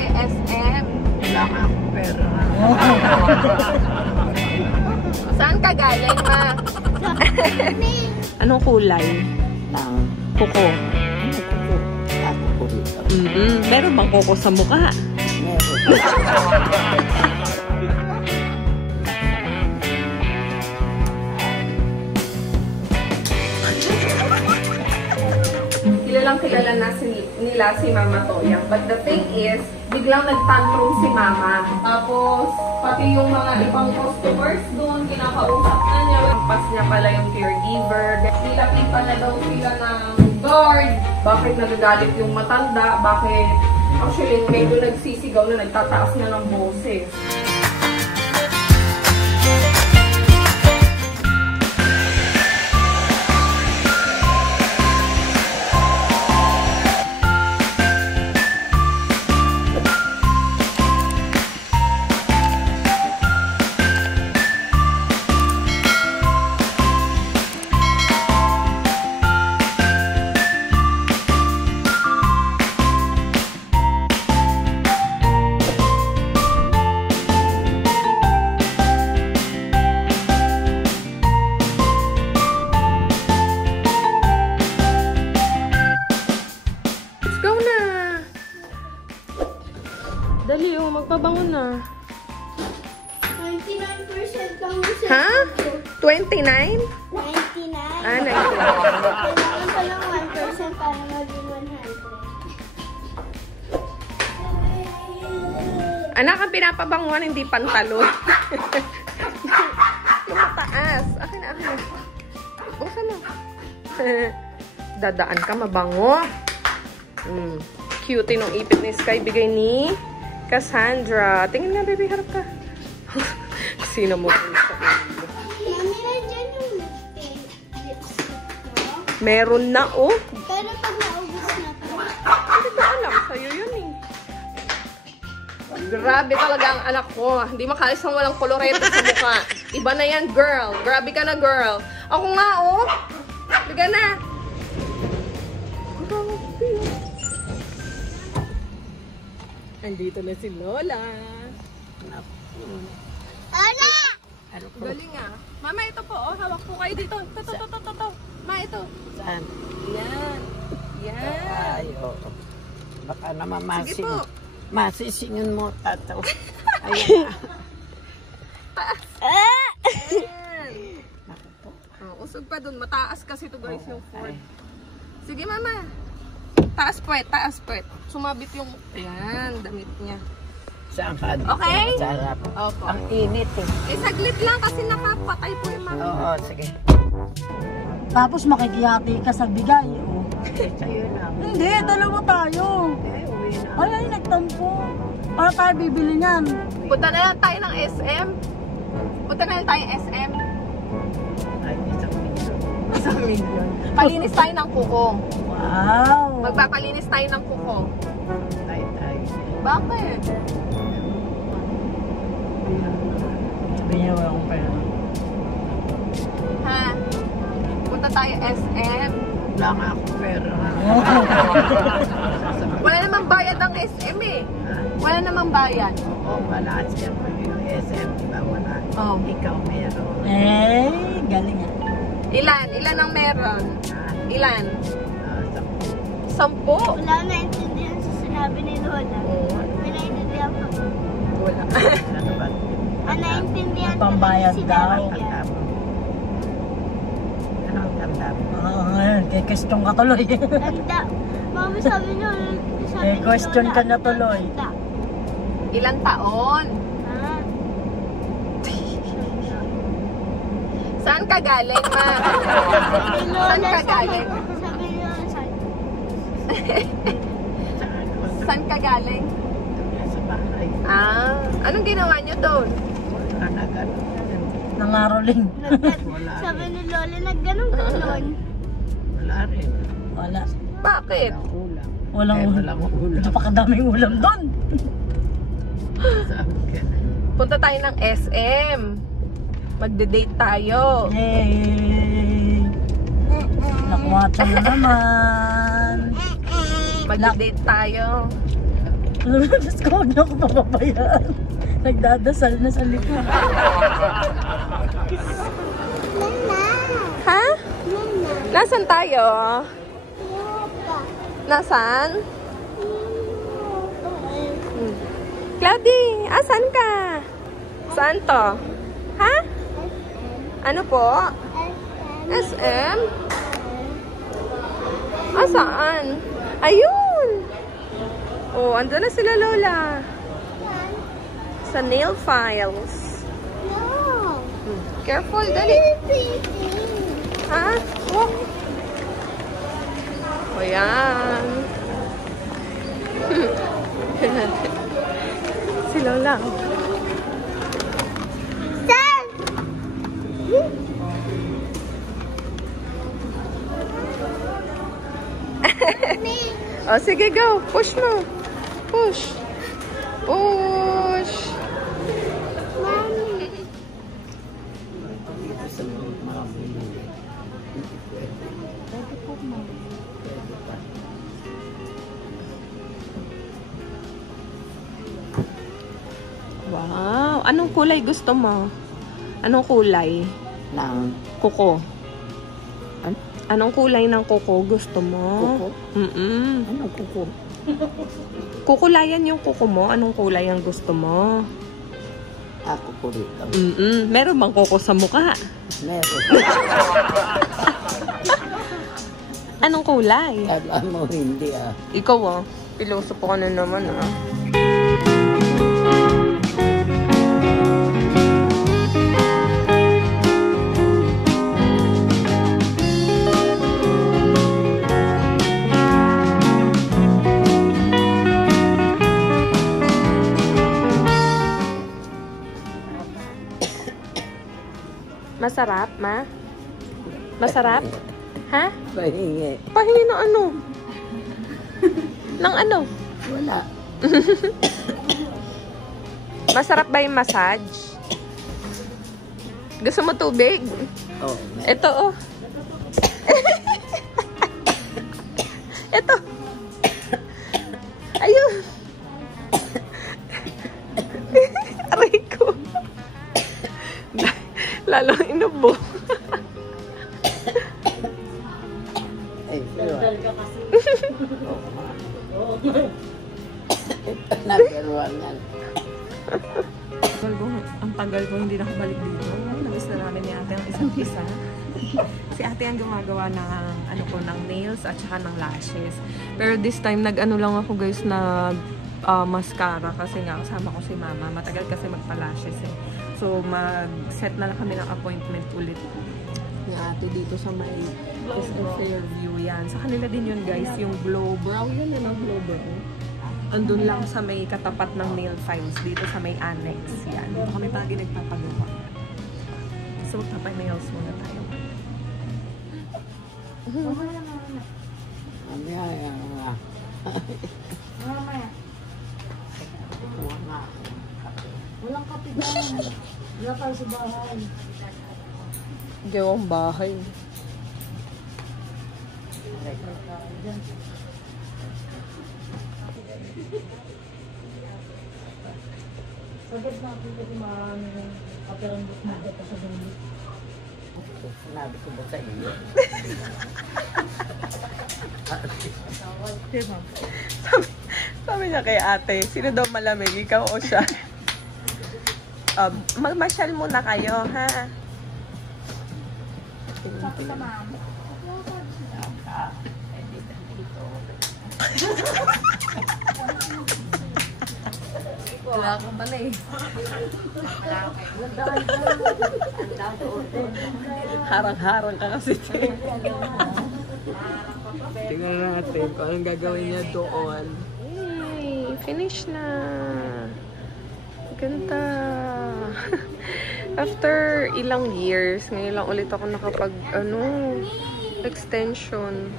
tayo SM. Wala nga akong pera. Saan ka galing, ma? Anong kulay? Kuko. Ako dito. Meron bang kuko sa mukha? Meron. Kilala na nila si Mama Toya. But the thing is, biglang nagtantrum si Mama. Tapos, pati yung mga ibang customers doon, kinakausap na niya. Lampas niya pala yung caregiver. Nilapit pa na daw sila ng guard. Bakit nagagalit yung matanda? Bakit? Actually, medyo nagsisigaw na, nagtataas na ng boses. Dali, oh, magpabangon na. 29% bango siya. Ha? 29? 99? Ah, 99. Kailangan pa lang 1% para maging 100. Anak, ang pinapabanguan, hindi pantalon. Yung mataas. Akin. Buksan mo. Dadaan ka, mabango. Cutie nung ipit ni Sky. Bigay ni Cassandra. Tingin nga, baby, harap ka. Sino mo po sa ulo? Mami, nandiyan yung lipstick ko. Meron na, oh. Pero pag naubos na to. Hindi ko alam. Sa'yo yun, eh. Grabe talaga ang anak ko. Hindi makalis ng walang kolorete sa mukha. Iba na yan, girl. Grabe ka na, girl. Ako nga, oh. Liga na. Andito na si Lola. Lola! Galing ah. Mama, ito po. Oh, hawak po kayo dito. Ito. Ma, ito. Saan? Yan. Ay, oo. Baka naman Sige po. masisingin mo, tato. Ayan na. Ayan. Naku po. Oh, usog pa dun. Mataas kasi ito guys yung Ford. Sige mama. Taas puwet. Sumabit yung damit niya. Saan ka dito? Okay? Sarap. Opo. Ang init eh. Saglit lang kasi nakapatay po yung mama. Oo, sige. Tapos makikiyati ka sa bigay. Oh. Sa'yo na. Hindi, dalawa tayo. Uwi na. Ay, nagtampo. Para tayo bibili niyan. Punta na lang tayo ng SM. Ay, Isang milyon. Palinis tayo ng kuko. Wow. Magpapalinis tayo ng kuko. Ay. Bakit? Bigyan mo akong pera. Ha? Punta tayo SM. Wala nga akong pera. Wala namang bayad ang SM eh. Wala namang bayad. Oo, wala. Siyempre yung SM, diba wala? Oh. Ikaw meron. Eh, galing ah. Ilan ang meron? Ilan? 10? Wala naintindihan sa sinabi ni Lola. May naintindihan pa. Wala. Ano ba? Naintindihan ko Pambayad yung daw. sinabi niya. Ano ang tanda mo? Oo, ngayon. Kay question ka tuloy. Tanda. Mami, sabi niyo, Eh, question ka na tuloy. Tanda. Ilan taon? Ah. Saan ka galing, ma? Sabi ni Saan Lola, ka galing? sabi ni Lola, Saan ka galing? Sa bahay. Anong ginawa niyo doon? Wala na gano'n. Nangaroling. sabi ni Lola, nagganon-ganon. Wala rin. Wala. Bakit? Walang ulam. Walang Eh, ulam. walang ulam. Napakadaming ulam doon. Saan ka? Punta tayo ng SM. Magde-date tayo. Yay! Nakuha na naman. Magde-date tayo. Diyos ko, huwag niyo ako papabayaan. Nagdadasal na sa likod. Ha? Nasaan tayo? Nasaan? Cloudy, asan ka? Saan to? Ha? Ano po? SM? Saan? Ayun! Oh, andun na sila Lola. Sa nail files. Careful, dali. Ha? Walk. O yan. Si Lola. O, sige, go. Push mo. Push. Push. Wow. Anong kulay gusto mo? Anong kulay? Ng Kuko. Anong kulay ng kuko gusto mo? kuko? Anong kuko? Kukulayan yung kuko mo. Anong kulay ang gusto mo? Ako ko rito. Meron bang kuko sa mukha? Meron. Anong kulay? Kala mo hindi ah. Ikaw piloso po ka na naman Masarap, ma? Masarap? Ha? Pahingi. Pahingi ng ano? Ng ano? Wala. Masarap ba yung massage? Gusto mo tubig? Oh. Ito, Ito. Ayun. Aray ko. Lalo inubo. Ay, nabiruan yan. Ang tagal ko hindi nakabalik dito. Namiss na namin ni ate ang isa't isa. Si ate ang gumagawa ng ng nails at saka ng lashes. Pero this time nag-ano lang ako guys na mascara kasi nga kasama ko si mama. Matagal kasi magpa-lashes eh. So mag-set na lang kami ng appointment ulit ni ate dito sa may Fairview yan. Sa kanila din yun guys, yung glow brow. Yun ang glow brow. Andun lang sa may katapat ng nail files dito sa may annex. Yan. Dito kami palagi nagpapagawa. So, tapay nails muna tayo. Mamaya nga. Walang kape dyan. Wala tayo sa bahay. Gawang bahay. Sagad natin kasi maraming kaperang bukmada pa sa dulo. Sinabi ko ba sa iyo? Sabi niya kay ate, sino daw malamig? Ikaw o siya? Magmasyal muna kayo, ha? Sabi sa ma'am. Wala ka pala eh. Harang-harang ka kasi. Tingnan natin kung anong gagawin niya doon. Yay! Finish na! Ganda! After ilang years, ngayon lang ulit ako nakapag, extension.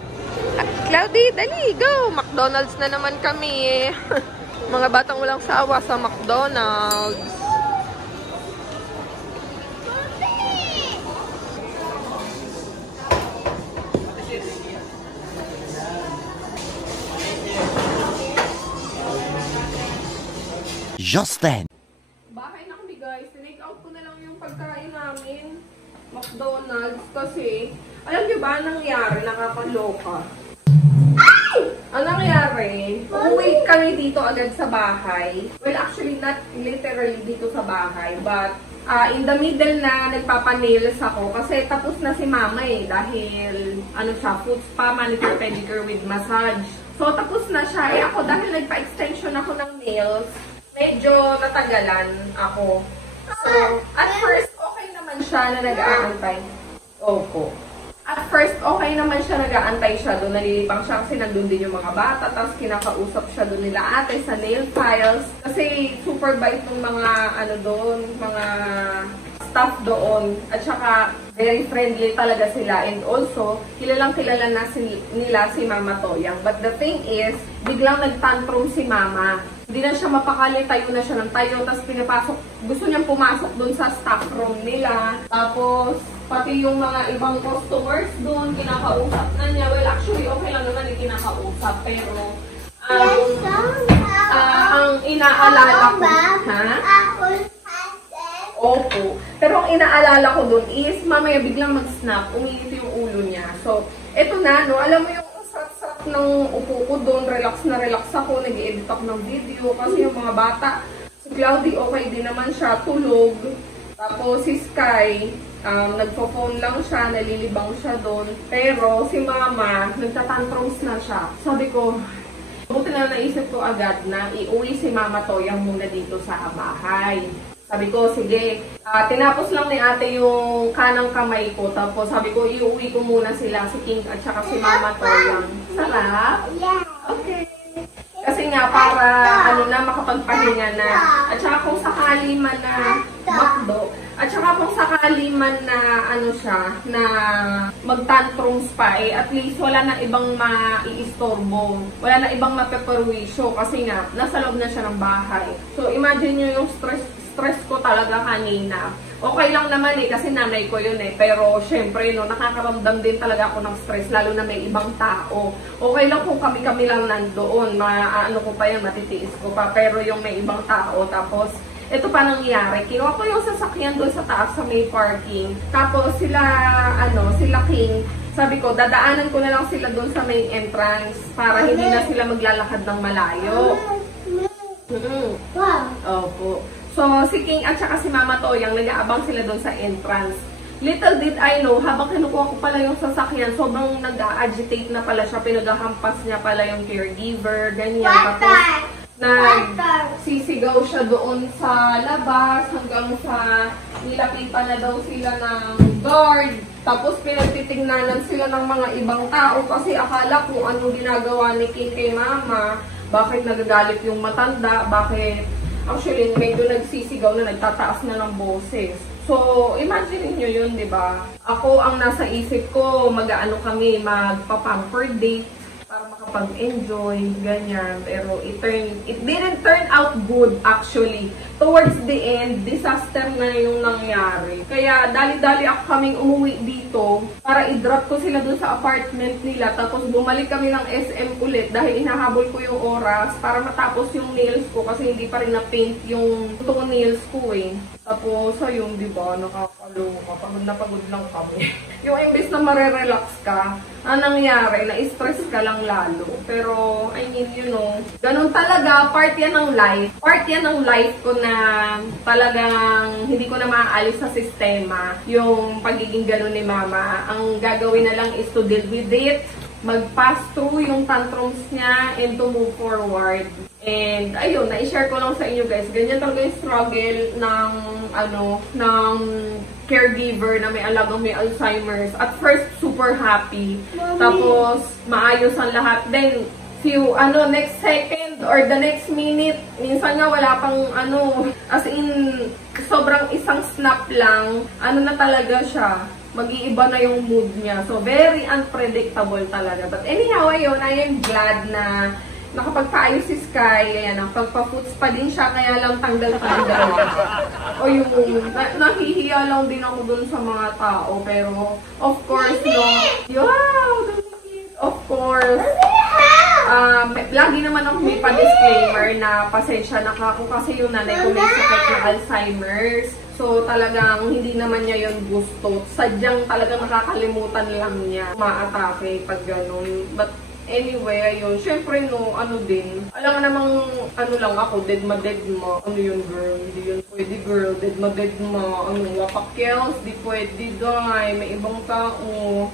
Cloudy, dali! Go! McDonald's na naman kami. Mga batang walang sawa sa McDonald's. just then. Bahay na kami guys. Tinake out ko na lang yung pagkain namin. McDonald's. Kasi, alam niyo ba, nangyari, nakakaloka. Ang nangyari, umuwi kami dito agad sa bahay. Well, actually, not literally dito sa bahay. But, in the middle na nagpapanails ako. Kasi tapos na si mama eh. Dahil, ano siya, foot spa, manicure, pedicure with massage. So, tapos na siya. Eh ako, dahil nagpa-extension ako ng nails, medyo natagalan ako. So, at first, okay naman siya na nag-aantay. Opo. At first, okay naman siya, nag-aantay siya doon, nalilipang siya kasi nandun din yung mga bata, tapos kinakausap siya doon nila ate sa nail files. Kasi super bait ng mga, ano doon, mga staff doon. At saka, very friendly talaga sila. And also, kilalang kilala na nila si Mama Toyang. But the thing is, biglang nagtantrum si Mama. Hindi na siya mapakali, tayo na siya ng tayo, tapos pinapasok, gusto niyang pumasok doon sa staff room nila. Tapos, pati yung mga ibang customers doon, kinakausap na niya. Well, actually, okay lang naman yung kinakausap, pero ang inaalala ko, ha? Opo. Pero ang inaalala ko doon is, mamaya biglang mag-snap, umiinit yung ulo niya. So, eto na, no, alam mo yung sarap ng upo ko doon, relax na relax ako, nag-i-edit ako ng video, kasi yung mga bata, si Cloudy, okay din naman siya, tulog. Tapos si Sky, nagpo-phone lang siya, nalilibang siya doon. Pero si Mama, nagtatantrums na siya. Sabi ko, buti na naisip ko agad na iuwi si Mama Toyang muna dito sa bahay. Sabi ko, sige, tinapos lang ni ate yung kanang kamay ko. Tapos sabi ko, iuwi ko muna sila, si King at saka si Mama Toyang. Sarap? Okay. Kasi nga, para ano na, makapagpahinga na. At saka kung sakali man na McDo, at saka kung sakali man na ano siya, na mag-tantrums pa eh, at least wala na ibang maiistorbo. Wala na ibang mapeperwisyo kasi nga, nasa loob na siya ng bahay. So, imagine nyo yung stress ko talaga kanina. Okay lang naman eh, kasi nanay ko yun eh. Pero, syempre, no, nakakaramdam din talaga ako ng stress, lalo na may ibang tao. Okay lang kung kami-kami lang nandoon, ano ko pa yan, matitiis ko pa. Pero yung may ibang tao, tapos, ito pa nangyari. Kinuha ko yung sasakyan doon sa taas sa may parking. Tapos, sila King, sabi ko, dadaanan ko na lang sila doon sa main entrance para hindi na sila maglalakad ng malayo. Opo. So, si King at saka si Mama Toyang, nag-aabang sila doon sa entrance. Little did I know, habang kinukuha ko pala yung sasakyan, sobrang nag-agitate na pala siya, pinaghahampas niya pala yung caregiver, ganyan. Tapos, nagsisigaw siya doon sa labas, hanggang sa nilapitan na daw sila ng guard. Tapos, pinagtitignanan sila ng mga ibang tao kasi akala kung ano ginagawa ni King kay Mama, bakit nagagalit yung matanda, bakit actually, medyo nagsisigaw na, nagtataas na ng boses. So, imagine niyo yun, di ba? Ako, ang nasa isip ko, mag-ano kami, magpa-pamper date para makapag-enjoy, ganyan. Pero it didn't turn out good, actually. Towards the end, disaster na yung nangyari. Kaya, dali-dali ako kaming umuwi dito para i-drop ko sila dun sa apartment nila. Tapos, bumalik kami ng SM ulit dahil inahabol ko yung oras para matapos yung nails ko kasi hindi pa rin na-paint yung nails ko eh. Tapos, ayun, di ba, nakakaloka. Pagod na pagod lang kami. Yung imbes na marerelax ka, ang nangyari, na-stress ka lang lalo. Pero, I mean, you know, ganun talaga, part yan ng life. Part yan ng life ko na talagang hindi ko na maaalis sa sistema. Yung pagiging ganun ni Mama. Ang gagawin na lang is to deal with it, mag-pass through yung tantrums niya, and to move forward. And, ayun, na-share ko lang sa inyo guys. Ganyan talaga yung struggle ng caregiver na may alagang may Alzheimer's. At first, super happy. Mommy. Tapos, maayos ang lahat. Then, next second or the next minute, minsan nga wala pang as in, sobrang isang snap lang, na talaga siya. Mag-iiba na yung mood niya. So, very unpredictable talaga. But anyhow, ayun, I am glad na nakapagpaayos si Sky. Ayan, pagpa-foots pa din siya, kaya lang tanggal-tanggal. O yung, nahihiya lang din ako dun sa mga tao. Pero, of course, no. Wow! Of course. Lagi naman ako may pa-disclaimer na pasensya na ako kasi yung nanay ko may sakit na Alzheimer's. So, talagang hindi naman niya yun gusto. Sadyang talagang nakakalimutan lang niya. Maatake pag ganun. But anyway, ayun. Syempre, no, ano din. Alam nga namang, ano lang ako, dead ma. Ano yun, girl? Hindi yun pwede, girl. Dead ma. Ano, wapakyels, di pwede, guy. May ibang tao.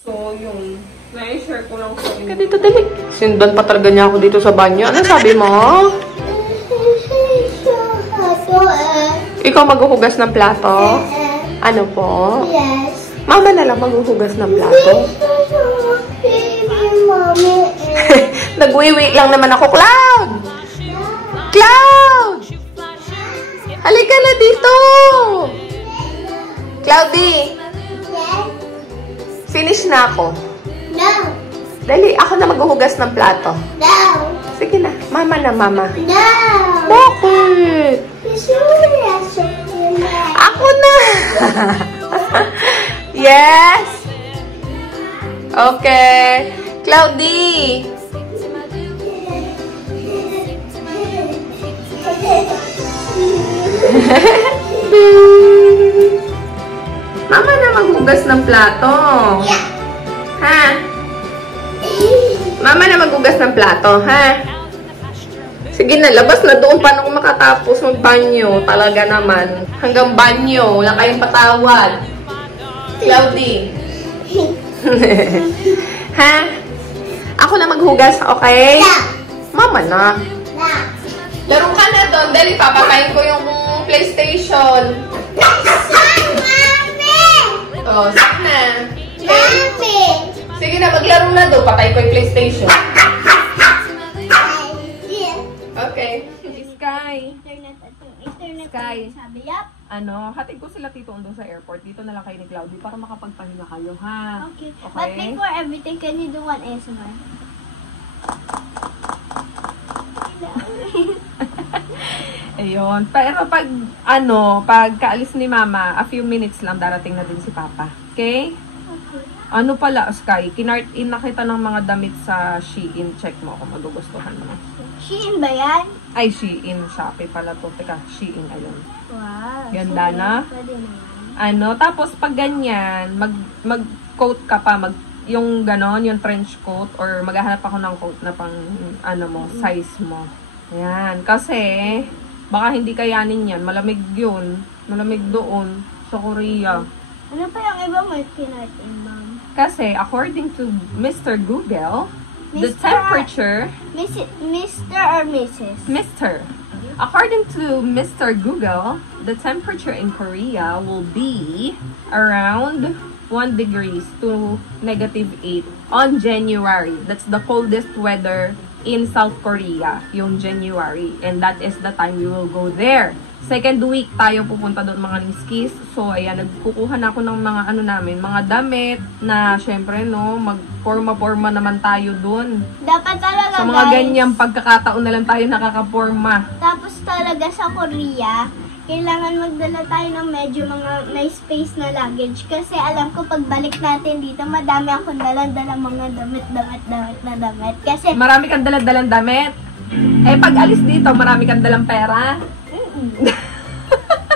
So, yun. Na-share ko lang sa inyo. Dito, dali. Sindan pa talaga niya ako dito sa banyo. Ano sabi mo? Ikaw maghuhugas ng plato? Ano po? Yes. Mama na lang maghuhugas ng plato. Nagwiwi lang naman ako. Cloud! Cloud! Halika na dito! Cloudy! Finish na ako. No. Dali, ako na maghuhugas ng plato. No. Sige na. Mama na, mama. No. Bakit? Ako na! Yes! Okay. Cloudy! Mama na maghugas ng plato. Ha? Mama na maghugas ng plato, ha? Sige na, labas na doon. Paano kung makatapos ng banyo? Talaga naman. Hanggang banyo. Wala kayong patawad. Cloudy. Ha? Ako na maghugas, okay? Mama na. Laro ka na doon. Dali, papatayin ko yung PlayStation. Oh, sige na. Okay. Sige na, maglaro na doon. Patay ko yung PlayStation. Okay. Sky. Sky. Sabi, yup. Ano, hatid ko sila tito doon sa airport. Dito na lang kayo ni Cloudy para makapagpahinga kayo, ha? Okay. Okay. But before everything, can you do one ASMR? Ayun. Pero pag, pag kaalis ni Mama, a few minutes lang darating na din si Papa. Okay? Okay. Ano pala, Sky? Kinart-in na kita ng mga damit sa Shein. Check mo kung magugustuhan mo. Shein ba yan? Ay, Shein. Shopee pala to. Teka, Shein. Ayun. Wow. Ganda sige, na? Pwede na yan. Tapos pag ganyan, mag-coat ka pa, yung ganon, yung trench coat, or maghahanap ako ng coat na pang, size mo. Ayan. Kasi, baka hindi kayanin yan. Malamig yun. Malamig doon, sa Korea. Ano pa yung iba mo kinartin, ma'am? Kasi, according to Mr. Google, the Mr. temperature, Mr. or Mrs.? Mr. According to Mr. Google, the temperature in Korea will be around 1 degrees to -8 on January. That's the coldest weather in South Korea, yung January. And that is the time we will go there. Second week tayo pupunta doon mga skis. So, ayan, nagkukuha na ako ng mga mga damit na syempre, mag-forma-forma naman tayo doon. Dapat talaga, Sa mga guys. ganyang pagkakataon na lang tayo nakakaporma. Tapos talaga sa Korea, kailangan magdala tayo ng medyo may space na luggage. Kasi alam ko, pagbalik natin dito, madami akong dala-dala mga damit. Kasi, Marami kang dalang damit. Eh, pag alis dito, marami kang dalang pera.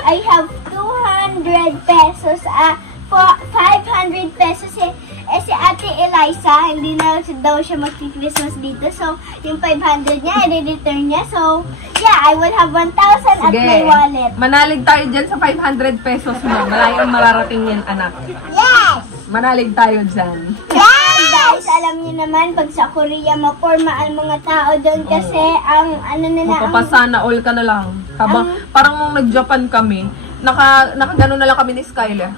I have 200 pesos, 500 pesos si Ate Eliza, hindi na daw siya mag-Christmas dito. So, yung 500 niya, i-return niya. So, yeah, I will have 1,000 at my wallet. Manalig tayo dyan sa 500 pesos mo. Malayong mararating yan, anak. Yes! Manalig tayo dyan. Guys, alam niyo naman, pag sa Korea, maporma ang mga tao doon kasi ang Mapapasana all ka na lang. Habang, parang nung nag-Japan kami, nakagano na lang kami ni Skyler.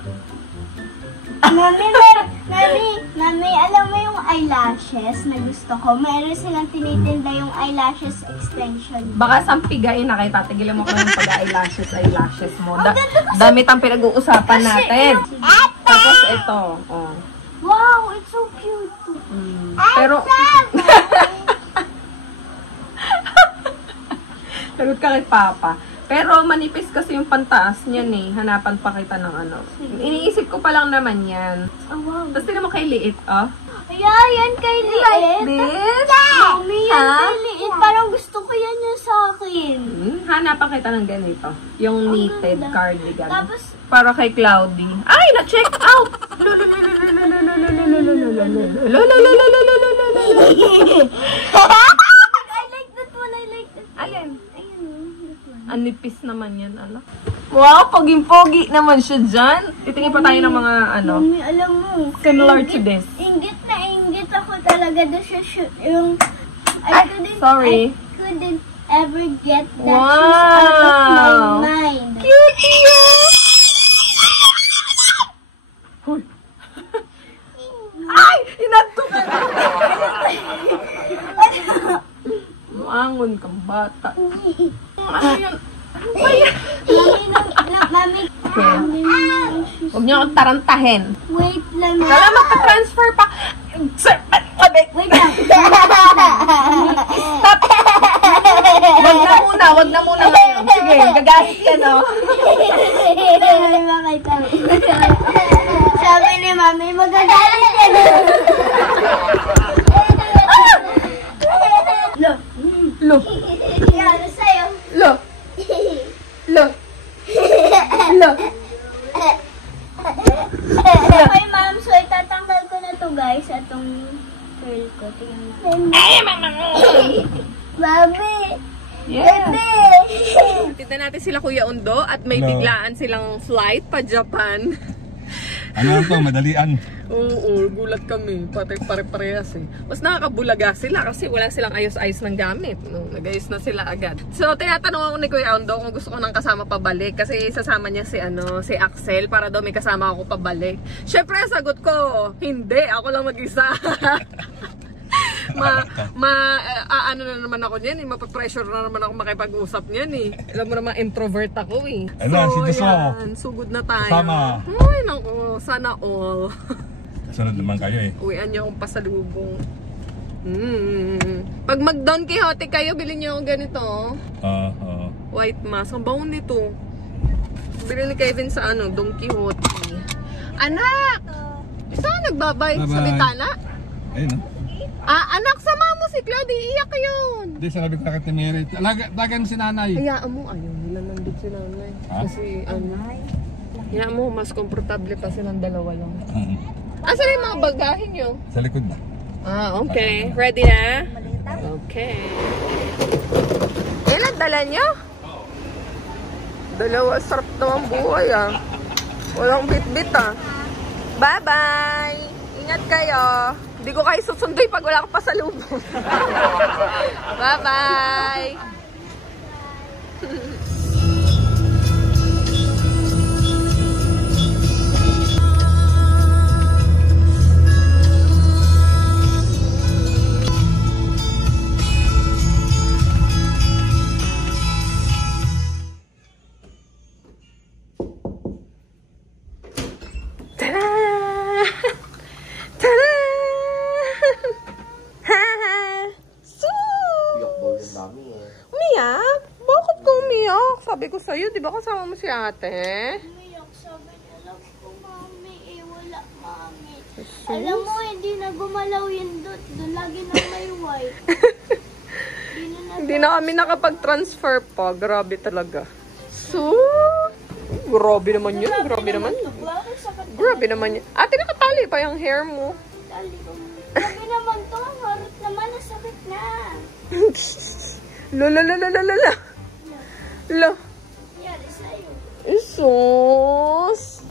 Mami, alam mo yung eyelashes na gusto ko? Meron silang tinitinda yung eyelashes extension. Baka sampigain na kayo, tatigilan mo ka ng pag-eyelashes mo. Damit ang pinag-uusapan natin. Tapos ito, oh. Wow, it's so cute. Pero, sagot ka kay Papa. Pero manipis kasi yung pantaas niyan eh. Hanapan pa kita ng ano. Iniisip ko pa lang naman yan. Oh, wow. Tapos tingnan mo kay liit, oh. Kaya yan kay Liit. Like this? Mami, yan Ha? kay Liit. Parang gusto ko yan yung sa akin. Hanapan kita ng ganito. Yung knitted ganda. cardigan. Tapos, Para kay Cloudy. Ay, na-check out! I like that one. I like that one. Alin? Ayun, that one. Anipis naman yan, ala. Wow, poging-pogi naman siya dyan. Titingin pa tayo ng mga ano. Mami, alam mo. Similar to this. Inggit na inggit ako talaga doon sa shoot. Yung, sorry. I couldn't ever get that Wow. shoes out of my mind. Cutie! Hoy! Ay! Inadto ka na! Buangon kang bata. Ano yan? Ano ba yan? Mami, Huwag niyo akong tarantahin. wait lang. Kala magpa-transfer pa. Sir, Wait lang. stop! Wag na muna ngayon. Sige, gagalit ka, no? Sabi ni Mami, magagalit ka na. Look. Look, Yan, sa'yo. look, look, look. Okay, ma'am. So, itatanggal ko na to, guys. Atong curl ko. Tingnan mo. Mami! Yeah. Bebe! Tignan natin sila Kuya Undo at may Hello. biglaan silang flight pa Japan. Ano to, madalian. Oo, gulat kami. Pare-parehas eh. Mas nakakabulaga sila kasi wala silang ayos-ayos ng gamit. No, nag-ayos na sila agad. So, tinatanong ako ni Kuya Undo kung gusto ko nang kasama pabalik kasi sasama niya si Axel para daw may kasama ako pabalik. Syempre, sagot ko, hindi. Ako lang mag-isa. Ano na naman ako niyan eh. Mapapressure na naman ako makipag-usap niyan eh. Alam mo naman, introvert ako eh. Ayan, si Joso. Ayan, sugod na tayo. Kasama. Ay, naku, sana all. Sunod naman kayo eh. Uwian niyo akong pasalubong. Pag mag-Don Quixote kayo, bilhin niyo akong ganito. White mask. Ang bango nito. Bilhin ni Kevin sa Don Quixote. Anak! Saan nagbabay? Sa Bye-bye. bitana? Ayun Anak, sama mo si Claudia. Iiyak yun. Hindi, sinabi ko na kay Mary. Dagan si nanay. Hayaan mo, ayaw nila nandun si nanay. Ha? Kasi hayaan mo, mas komportable pa silang dalawa lang. Mm. Asan yung mga bagahe nyo? Sa likod na. Okay. Ready na? Okay. Ilan dala nyo? Dalawa. Sarap naman buhay Walang bit-bit Bye-bye! Ingat kayo! Hindi ko kayo susunduin pag wala akong pasalubong. Bye-bye! Tada! Tada! Umiyak? Bakit ka umiyak? Sabi ko sa'yo, di ba kasama mo si ate? Umiyak, sabi niya lang ko, Mami. Wala, Mami. Alam mo, hindi na gumalaw yung dot. Doon lagi na may white. Hindi na kami nakapag-transfer pa. Grabe talaga. So, grabe naman yun. Grabe naman. Grabe naman yun. Ate, nakatali pa yung hair mo. Sabi naman to, harot naman, nasakit na. La. La. Yari sa'yo. Isos.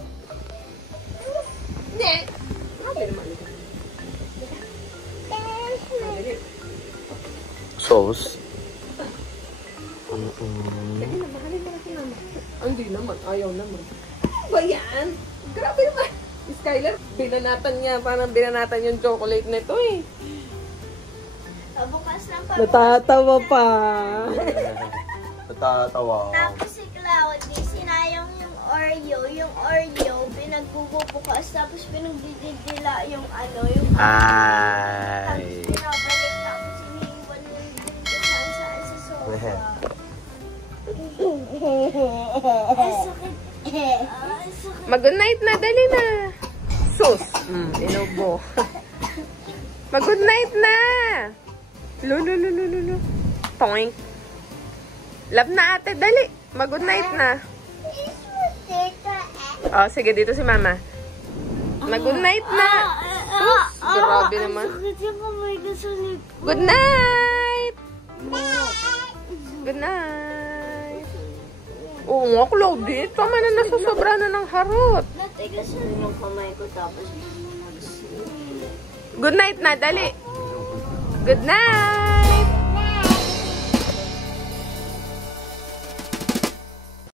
Sauce. Hindi naman. Ayaw naman. Ba yan? Grabe naman. Skyler, binanatan niya. Parang binanatan yung chocolate nito eh. Bukas ng Natatawa pa. Natatawa. Tapos si Cloudy, sinayang yung Oreo. Yung Oreo, pinagbubukas. Tapos pinagdidila yung yung Ay. Tapos pinabalik. Tapos iniiwan yung dito saan sa sofa. Ang sakit. Ang sakit. Mag-good night na. Dali na. Sus. Inubo. Mag-good night na! Lulu. Toink. Love na ate, dali. Mag-good night na. Oh, sige, dito si mama. Mag-good night na. Grabe naman. Good night! Good night! Oo nga, Claudie. Tama na, nasusobra na ng harot. Natigas na yung kamay ko tapos Good night na, dali. Good night!